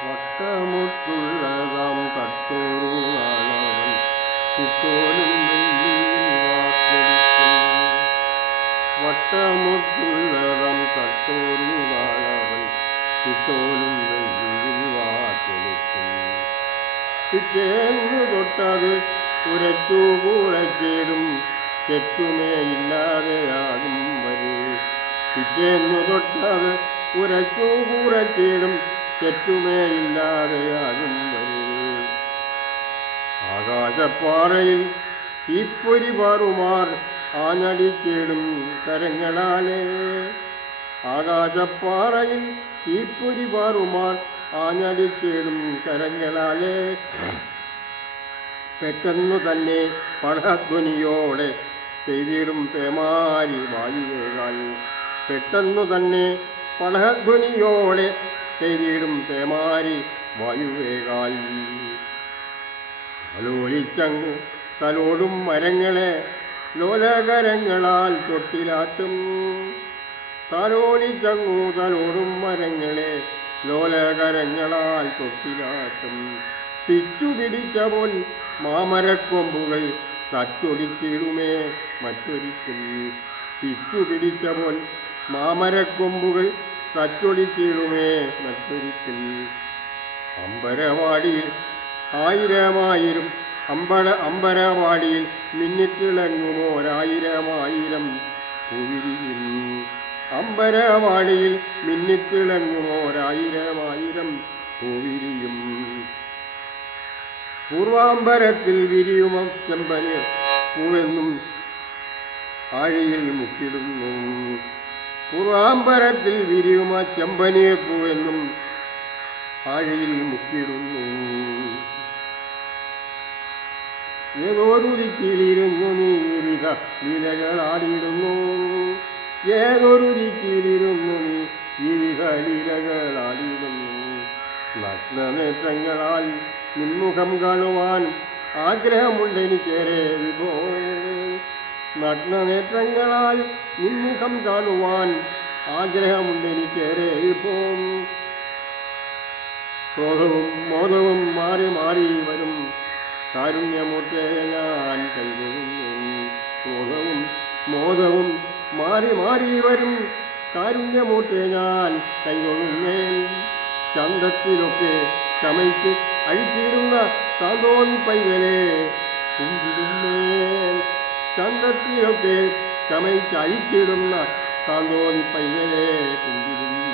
വട്ടമുട്ടുള്ളതാം തട്ടോരു നാളവൻ കുത്തോലും വട്ടമുട്ടുള്ളതാം തട്ടോരു നാളവൻ കുത്തോലും വാത്തെടുക്കും പിറ്റേന്നു തൊട്ടത് ഉരച്ചു കൂടച്ചേടും തെറ്റുമേ ഇല്ലാതെയാകും വരെ. പിറ്റേന്നു തൊട്ടത് ഉരച്ചു കൂടച്ചേടും തെറ്റുമേ ഇല്ലാതെയാകും വരെ ആകാശപ്പാറയിൽ തീപ്പൊരി പാറുമാർ ആഞ്ഞടിച്ചേടും കരങ്ങളാലേ. ആകാശപ്പാറയിൽ തീപ്പൊരി പാറുമാർ ആഞ്ഞടിച്ചേടും കരങ്ങളാലേ. പെട്ടെന്നു തന്നെ പടധ്വനിയോടെ പെയ്തിടും പേമാരി വായുവേകാൽ പെട്ടെന്നു തന്നെ പടധ്വനിയോടെ പെയ്തിടും തേമാരി വായുവേകാൽ അലോലിച്ചങ്ങ് തലോടും മരങ്ങളെ ലോലകരങ്ങളാൽ തൊട്ടിലാട്ടും തലോലിച്ചങ്ങു തലോടും മരങ്ങളെ ലോലകരങ്ങളാൽ തൊട്ടിലാട്ടും പിച്ചു പിടിച്ച പോൽ മാമരക്കൊമ്പുകൾ തച്ചൊടിച്ചിടുമേ മറ്റൊരിക്കൽ. പിച്ചു പിടിച്ച പോൽ മാമരക്കൊമ്പുകൾ തച്ചൊടിച്ചിടുമേ നച്ചൊരിക്കൽ അമ്പരവാടിയിൽ ആയിരമായിരം അമ്പഴ അമ്പരവാടിയിൽ മിന്നിത്തിളങ്ങുമോരായിരമായിരം പൂവിരിയും അമ്പരവാടിയിൽ മിന്നിത്തിളങ്ങുമോരായിരമായിരം പൂവിരിയും പൂർവാംബരത്തിൽ വിരിയുമം ചെമ്പന് പൂവെന്നും ആഴിയിൽ മുക്കിടുന്നു. പൂർവാംബരത്തിൽ വിരിയുമ ചെമ്പനിയെ പൂവെന്നും ആഴിയിൽ മുക്കിടുന്നു. ഏതൊരു ദിക്കിലിരുന്നു നീ വിധ ലീലകളാടിയിടുന്നു. ഏതൊരു ദിക്കിലിരുന്നു നീ വിവിധ ലീലകളാടിയിടുന്നു. നഗ്നനേത്രങ്ങളാൽ നിന്മുഖം കാണുവാൻ ആഗ്രഹമുണ്ടെനിക്കേറെ വിഭോ നഗ്നനേത്രങ്ങളാൽ നിൻമുഖം കാണുവാൻ ആഗ്രഹമുണ്ട് എനിക്കേറെ ഇപ്പം. ക്രോധവും മോദവും മാറി മാറി വരും. കാരുണ്യമൊക്കെ ഞാൻ കൈകൊള്ളുന്നു ക്രോധവും മോദവും മാറി മാറി വരും. കാരുണ്യമൂർത്തെ ഞാൻ കൈകൊള്ളുന്നേ ചന്തത്തിലൊക്കെ ക്ഷമയ്ക്ക് അഴിച്ചിരുന്ന താന്തോന്നി പൈകനെ കുഞ്ചിടുന്നേ ചന്തത്തിലൊക്കെ ചമയ്ക്ക് അഴിച്ചിടുന്ന താന്തോന്നി പൈതലെ കുഞ്ചിടുന്നേ